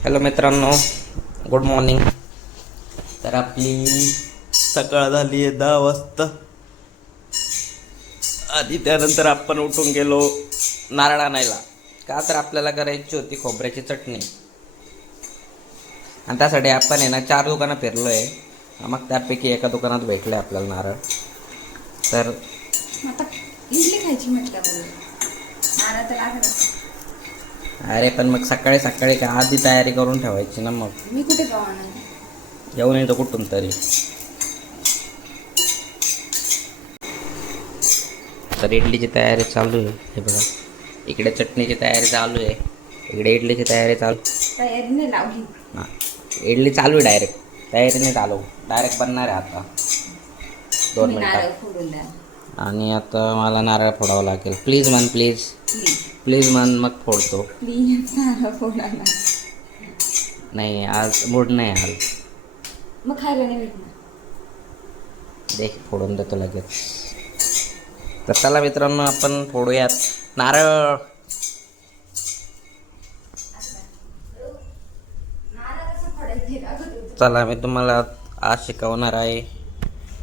Hello मित्रांनो, good morning. तर आपली सकाळ झाली आहे 10 वाजता आणि त्यानंतर आपण उठून गेलो नारळ आणायला. का तर आपल्याला करायची होती खोबऱ्याची चटणी आणि त्यासाठी आपण आहे ना 4 दुकानं फिरलो आहे. मग त्यापैकी एका दुकानात भेटले आपल्याला नारळ. तर आता इडली खायची म्हटल्यावर नारळ तर लागत. अरे पण मग सकाळी सकाळी का आधी तयारी करून ठेवायची ना. मग मी कुठे जाणार? येऊन येतो कुठून तरी. तर इडलीची तयारी चालू आहे. हे बघा, इकडे चटणीची तयारी चालू आहे, इकडे इडलीची तयारी चालू. तयारी नाही लावली. हां, इडली चालू आहे. डायरेक्ट तयारी नाही चालू, डायरेक्ट बनणार आहे आता 2 तुम्ही नारळ मिनटात. फोडून द्या आणि आता मला नारळ फोडावं लागेल. प्लीज म्हण, प्लीज प्लीज. प्लीज म्हण, मग फोडतो. प्लीज नारळ फोडायला. नाही आज मूड नाही. आज मग खायला नाही भेटणार. दे, फोडून देतो लगेच. तर चला मित्रांनो, आपण फोडूयात नारळ. नारळ कसं फोडायचं का गं? चला, मी तुम्हाला आज शिकवणार आहे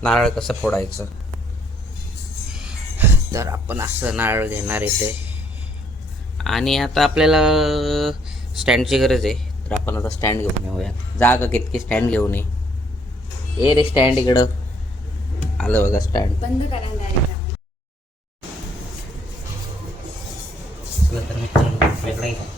नारळ कसं फोडायचं. तर आपण असं नारळ घेणार इथे आणि आता आपल्याला स्टँडची गरज आहे. तर आपण आता स्टँड घेऊन येऊया. जागा कितकी स्टँड घेऊन ये रे. स्टँड इकडं आलं बघा, स्टँड. बंद करायला डायरेक्ट. तर मित्रांनो, वेगळं आहे.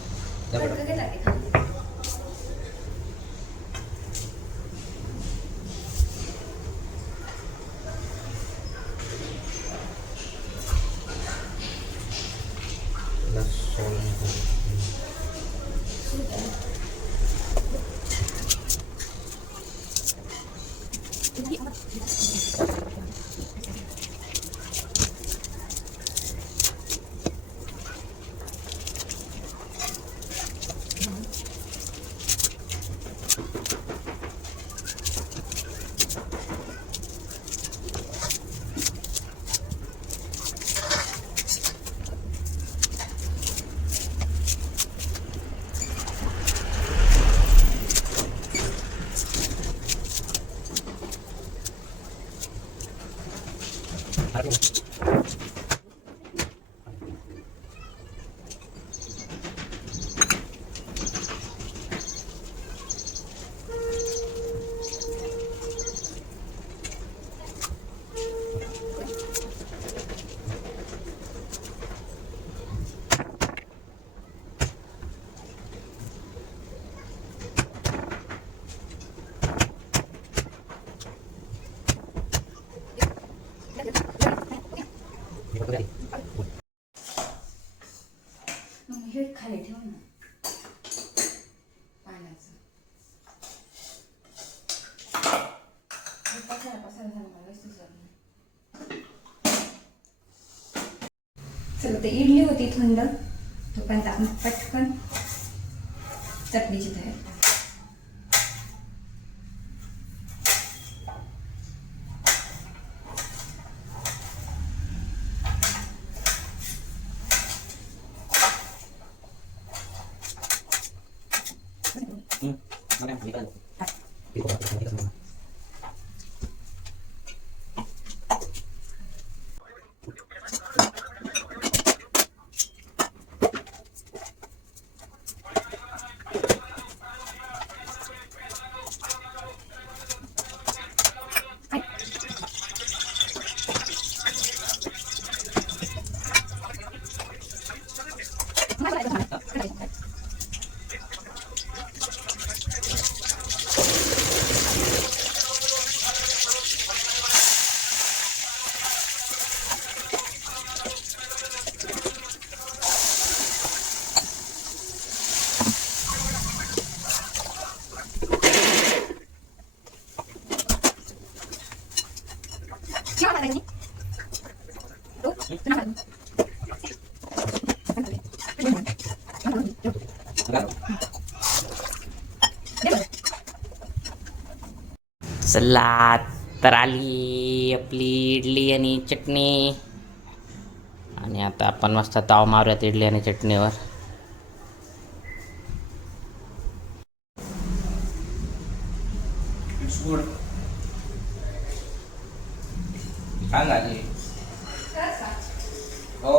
हे खाली ठेव ना पाण्याचं. पसारा पसारा झाला मला सुचत नाही. चला, ते इडली होती थंड, तोपर्यंत आपण पटकन चटणीची तयारी. चला, तर आली आपली इडली आणि चटणी. आणि आता आपण मस्त ताव मारूयात इडली आणि चटणीवर. गुड. छान झाली. हो.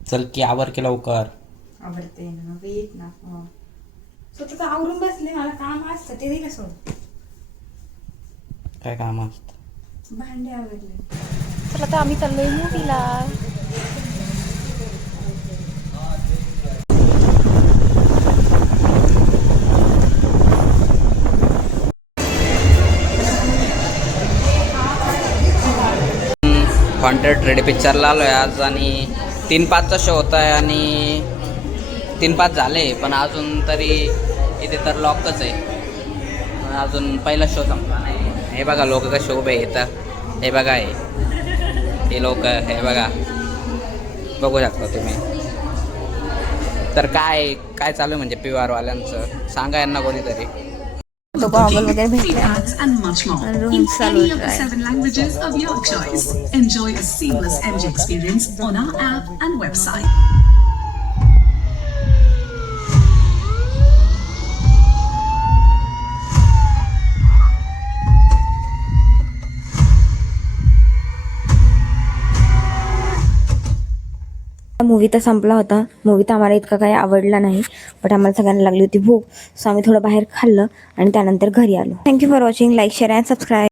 चल की आवर की लवकर. आवडते ना मग येत ना. स्वतःच आवरून बसले, मला काम असतं ते दिलं सोड. काय काम असतं? भांडे आवडले. चला तर आम्ही चाललोय मूवीला. हॉन्टेड रेडी पिक्चरला आलो आहे आज आणि 3-5चा शो होता आहे आणि 3-5 झाले पण अजून तरी इथे तर लॉकच आहे. अजून पहिला शो संपला नाही. हे बघा लोक कसे उभे येतात. हे बघा हे लोक हे बघा बघू शकता तुम्ही. तर काय काय चालू आहे म्हणजे PR वाल्यांचं सांगा यांना कोणीतरी. तो गॉगल वगैरे भेटले ads and much more and room in salad any of the try. 7 languages of your choice. Enjoy a seamless MG experience on our app and website. Movie तर संपला होता. मूवी तर आम्हाला इतका काही आवडला नाही, बट आम्हाला सगळ्यांना लागली होती भूक, सो आम्ही थोडं बाहेर खाल्लं आणि त्यानंतर घरी आलो. Thank you for watching. Like, share and subscribe.